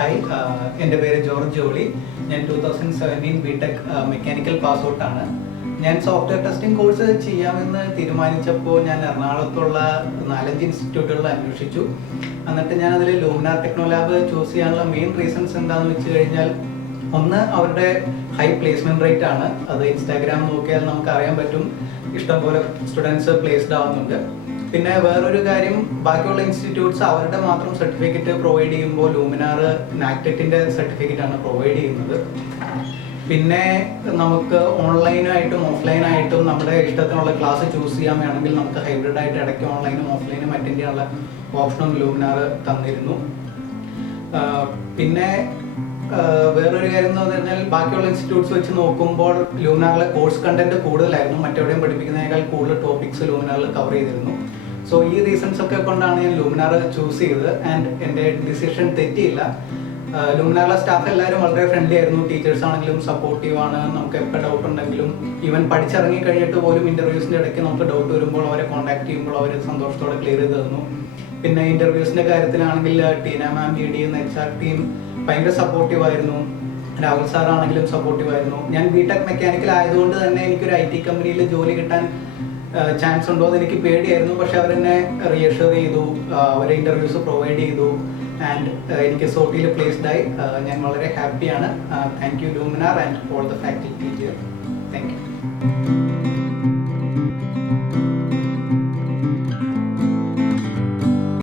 Hi, എൻ്റെ പേര് George Jolly. ഞാൻ 2017 ബിടെക് മെക്കാനിക്കൽ പാസ് ഔട്ട് ആണ്. ഞാൻ സോഫ്റ്റ്വെയർ ടെസ്റ്റിംഗ് കോഴ്സ് ചെയ്യാമെന്ന് തീരുമാനിച്ചപ്പോൾ ഞാൻ എറണാകുളത്തുള്ള 4-5 ഇൻസ്റ്റിറ്റ്യൂട്ടുകളിൽ അന്വേഷിച്ചു. എന്നിട്ട് ഞാൻ അതിൽ ലൂമിനാർ ടെക്നോലാബ് ചൂസ് ചെയ്യാനുള്ള മെയിൻ റീസൺസ് എന്താണെന്ന് വെച്ച് കഴിഞ്ഞാൽ, ഒന്ന് അവരുടെ ഹൈ പ്ലേസ്മെൻറ്റ് റേറ്റ് ആണ്. അത് ഇൻസ്റ്റാഗ്രാം നോക്കിയാൽ നമുക്ക് അറിയാൻ പറ്റും, ഇഷ്ടംപോലെ സ്റ്റുഡൻസ് പ്ലേസ്ഡ് ആവുന്നുണ്ട്. പിന്നെ വേറൊരു കാര്യം, ബാക്കിയുള്ള ഇൻസ്റ്റിറ്റ്യൂട്ട്സ് അവരുടെ മാത്രം സർട്ടിഫിക്കറ്റ് പ്രൊവൈഡ് ചെയ്യുമ്പോൾ ലൂമിനാർ നാക്ടെറ്റിൻ്റെ സർട്ടിഫിക്കറ്റ് ആണ് പ്രൊവൈഡ് ചെയ്യുന്നത്. പിന്നെ നമുക്ക് ഓൺലൈനായിട്ടും ഓഫ്ലൈനായിട്ടും നമ്മുടെ ഇഷ്ടത്തിനുള്ള ക്ലാസ് ചൂസ് ചെയ്യാൻ വേണമെങ്കിൽ നമുക്ക് ഹൈബ്രിഡായിട്ട് ഇടയ്ക്ക് ഓൺലൈനും ഓഫ്ലൈനും അറ്റൻഡ് ചെയ്യാനുള്ള ഓപ്ഷനും ലൂമിനാർ തന്നിരുന്നു. പിന്നെ വേറൊരു കാര്യം എന്ന് പറഞ്ഞാൽ, ബാക്കിയുള്ള ഇൻസ്റ്റിറ്റ്യൂട്ട്സ് വെച്ച് നോക്കുമ്പോൾ ലൂമിനാറിലെ കോഴ്സ് കണ്ടന്റ് കൂടുതലായിരുന്നു. മറ്റെവിടെയും പഠിപ്പിക്കുന്നതിനേക്കാൾ കൂടുതൽ ടോപ്പിക്സ് ലൂമിനാറിൽ കവർ ചെയ്തിരുന്നു. സോ ഈ റീസൺസ് ഒക്കെ കൊണ്ടാണ് ഞാൻ ലൂമിനാർ ചൂസ് ചെയ്തത്. ആൻഡ് എൻ്റെ ഡിസിഷൻ തെറ്റിയില്ല. ലൂമിനാറിലെ സ്റ്റാഫ് എല്ലാവരും വളരെ ഫ്രണ്ട്ലി ആയിരുന്നു. ടീച്ചേഴ്സ് ആണെങ്കിലും സപ്പോർട്ടീവ് ആണ്. നമുക്ക് എപ്പോൾ ഡൗട്ട് ഉണ്ടെങ്കിലും, ഈവൻ പഠിച്ചിറങ്ങി കഴിഞ്ഞിട്ട് പോലും ഇൻ്റർവ്യൂസിൻ്റെ ഇടയ്ക്ക് നമുക്ക് ഡൗട്ട് വരുമ്പോൾ അവരെ കോൺടാക്ട് ചെയ്യുമ്പോൾ അവർ സന്തോഷത്തോടെ ക്ലിയർ ചെയ്ത് തന്നു. പിന്നെ ഇൻ്റർവ്യൂസിൻ്റെ കാര്യത്തിലാണെങ്കിൽ ടീന മാം, ജിഡി എന്ന HR ടീം ഭയങ്കര സപ്പോർട്ടീവ് ആയിരുന്നു. രാഹുൽ സാർ ആണെങ്കിലും സപ്പോർട്ടീവ് ആയിരുന്നു. ഞാൻ ബിടെക് മെക്കാനിക്കൽ ആയതുകൊണ്ട് തന്നെ എനിക്കൊരു IT കമ്പനിയിൽ ജോലി കിട്ടാൻ ചാൻസ് ഉണ്ടോ എന്ന് എനിക്ക് പേടിയായിരുന്നു. പക്ഷെ അവരെന്നെ റീഅഷ്യൂർ ചെയ്തു, അവരെ ഇൻ്റർവ്യൂസ് പ്രൊവൈഡ് ചെയ്തു. ആൻഡ് എനിക്ക് സോട്ടിയിൽ പ്ലേസ്ഡ് ആയി. ഞാൻ വളരെ ഹാപ്പിയാണ്. Thank you Luminar and all the faculty here. Thank you.